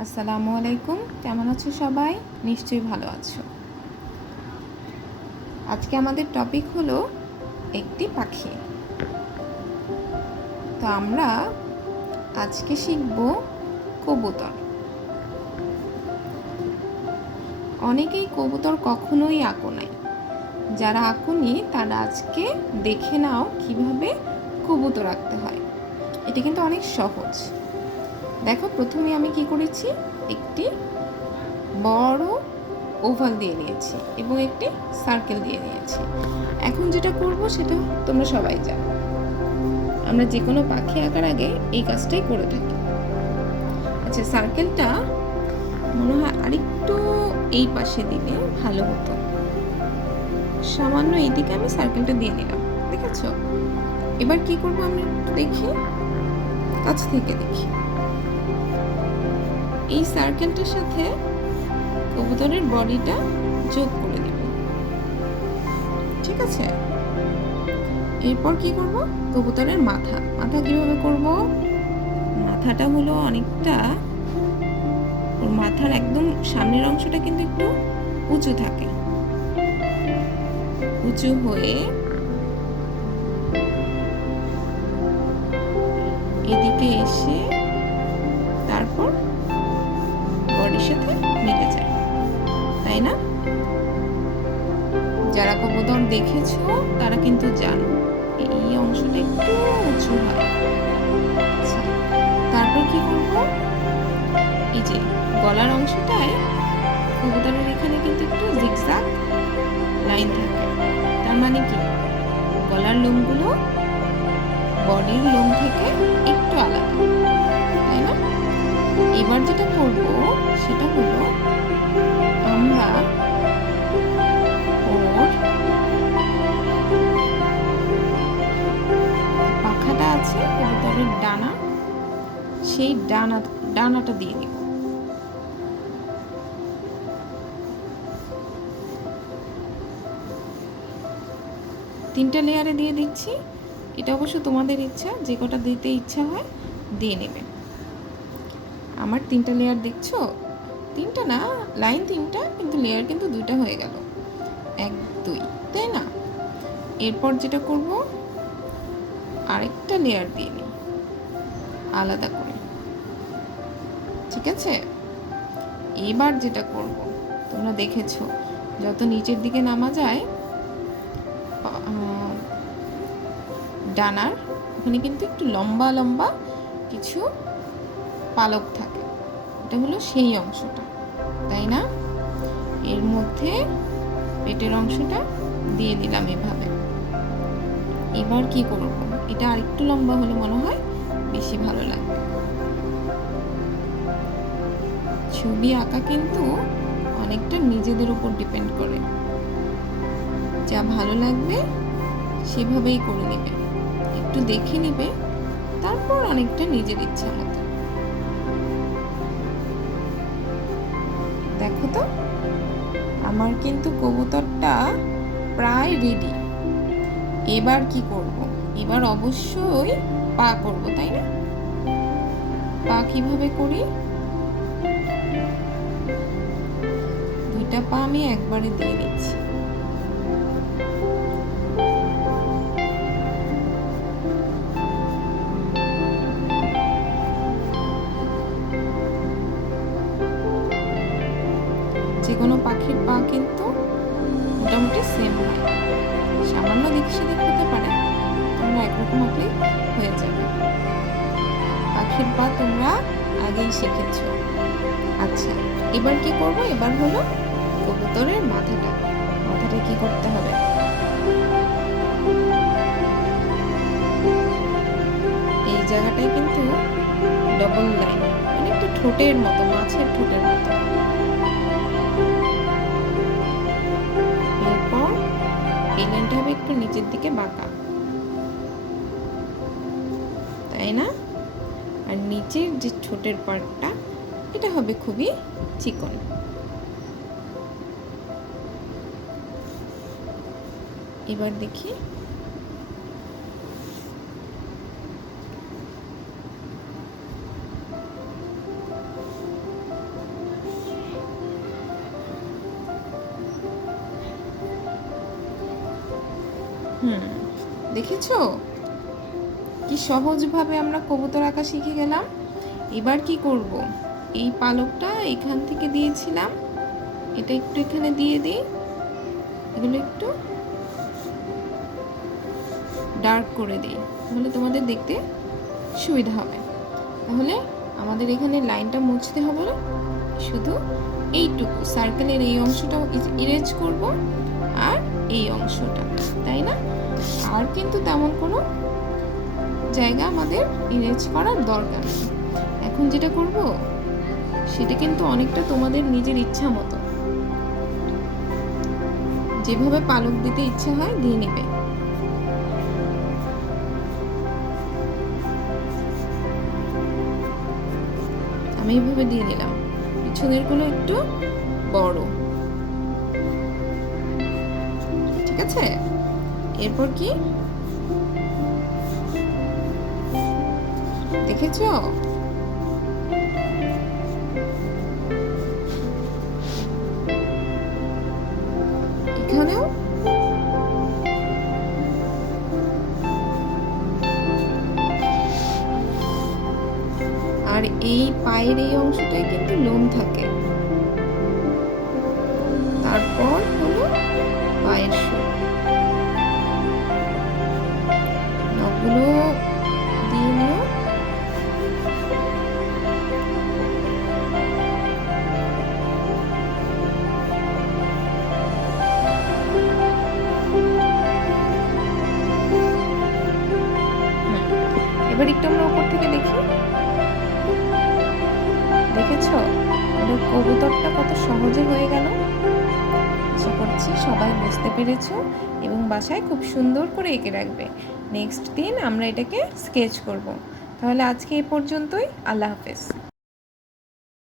আসসালামু আলাইকুম, কেমন আছো সবাই? নিশ্চয়ই ভালো আছো। আজকে আমাদের টপিক হলো একটি পাখি। তো আমরা আজকে শিখব কবুতর। অনেকেই কবুতর কখনোই আঁকো নাই। যারা আঁকুনি তারা আজকে দেখে নাও কিভাবে কবুতর আঁকতে হয়। এটা কিন্তু অনেক সহজ। দেখো, প্রথমে আমি কি করেছি, একটি বড় ওভাল দিয়ে নিয়েছি এবং একটি সার্কেল দিয়ে নিয়েছি। এখন যেটা করব সেটা তোমরা সবাই জানো, আমরা যে কোনো পাখি আঁকার আগে এই কাজটাই করে থাকি। আচ্ছা, সার্কেলটা মনে হয় আরেকটু এই পাশে দিলে ভালো হতো। সামান্য এইদিকে আমি সার্কেলটা দিয়ে নিলাম, দেখেছো? এবার কি করব আমি একটু দেখি, কাছ থেকে দেখি। এই সার্কেলটার সাথে কবুতরের বডিটা যোগ করে দেব, ঠিক আছে? এরপর কি করব, কবুতরের মাথা কিভাবে করব? মাথাটা হলো অনেকটা, ওর মাথার একদম সামনের অংশটা কিন্তু একটু উঁচু থাকে, উঁচু হয়ে এদিকে এসে তারপর বডির সাথে মিলে যায়, তাই না? যারা কবুতর দেখেছো তারা কিন্তু জানো এই অংশটা একটু উঁচু হয়। আচ্ছা, তারপর কি করব, এই যে গলার অংশটায় কবুতরের এখানে কিন্তু একটু জিগজ্যাগ লাইন থাকে। তার মানে কি, গলার লোমগুলো বডির লোম থেকে একটু আলাদা, তাই না? এবার যেটা করব সেটা হলো, আমরা ওর পাখাটা আছে, কবুতরের ডানা, সেই ডানাটা দিয়ে দিব। তিনটা লেয়ারে দিয়ে দিচ্ছি। এটা অবশ্য তোমাদের ইচ্ছা, যে কটা দিতে ইচ্ছা হয় দিয়ে নেবে। আমার তিনটা লেয়ার দেখছো, তিনটা না, লাইন তিনটা, কিন্তু লেয়ার কিন্তু দুইটা হয়ে গেল, 1 2, তাই না? এরপর যেটা করব, আরেকটা লেয়ার দিয়ে নিই আলাদা করে, ঠিক আছে? এবার যেটা করব, তোমরা দেখেছো যত নিচের দিকে নামা যায় ডানার ওখানে কিন্তু একটু লম্বা লম্বা কিছু পালক থাকে, এটা হলো সেই অংশটা, তাই না? এর মধ্যে পেটের অংশটা দিয়ে দিলাম এভাবে। এবার কি করব, এটা আরেকটু লম্বা হলে মনে হয় বেশি ভালো লাগবে। ছবি আঁকা কিন্তু অনেকটা নিজেদের উপর ডিপেন্ড করে, যা ভালো লাগবে সেভাবেই করে নেবে, একটু দেখে নিবে, তারপর অনেকটা নিজের ইচ্ছা মতো। দেখো তো, আমার কিন্তু কবুতরটা প্রায় রেডি। এবার কি করব, এবার অবশ্যই পা করব, তাই না? পা কিভাবে করি, দুইটা পা আমি একবারে দিয়ে নিচ্ছি। যে কোনো পাখির পা কিন্তু মোটামুটি সেম হয়, সামান্য দিক সেদিক হতে পারে, তোমরা একরকম আঁকলেই হয়ে যাবে। পাখির পা তোমরা আগেই শিখেছো। আচ্ছা, এবার কি করব, এবার হলো কবুতরের মাথাটা কি করতে হবে, এই জায়গাটায় কিন্তু ডবল লাইন, অনেকটা ঠোঁটের মতো, মাছের ঠোঁটের মতো। এরপর এই লাইনটা হবে একটু নিচের দিকে বাঁকা, তাই না? আর নিচের যে ঠোঁটের পার্টটা, এটা হবে খুবই চিকন। এবার দেখি, দেখেছো কি সহজভাবে আমরা কবুতর আঁকা শিখে গেলাম। এবার কি করব, এই পালকটা এখান থেকে দিয়েছিলাম, এটা একটু এখানে দিয়ে দিই, এগুলো একটু ডার্ক করে দিই, তাহলে তোমাদের দেখতে সুবিধা হবে। তাহলে আমাদের এখানে লাইনটা মুছতে হবে না, শুধু এইটুকু সার্কেলের এই অংশটা ইরেজ করব আর এই অংশটা, তাই না? আর কিন্তু তেমন কোনো জায়গা আমাদের ইরেজ করার দরকার নেই। এখন যেটা করব সেটা কিন্তু অনেকটা তোমাদের নিজের ইচ্ছা মতো, যেভাবে পালক দিতে ইচ্ছা হয় দিয়ে নেবে। আমি এইভাবে দিয়ে নিলাম, পিছনের গুলো একটু বড়, ঠিক আছে? এরপর কি দেখেছো, এখানেও আর এই পায়ের এই অংশটাই কিন্তু লোম থাকে। তারপর হলো পায়ের শো, নখগুলো দিয়ে নিও। এবার একটু আমরা উপর থেকে দেখি, দেখেছো আমাদের কবুতরটা কত সহজে হয়ে গেল। আশা করছি সবাই বুঝতে পেরেছো এবং বাসায় খুব সুন্দর করে এঁকে রাখবে। নেক্সট দিন আমরা এটাকে স্কেচ করব। তাহলে আজকে এই পর্যন্তই, আল্লাহ হাফেজ।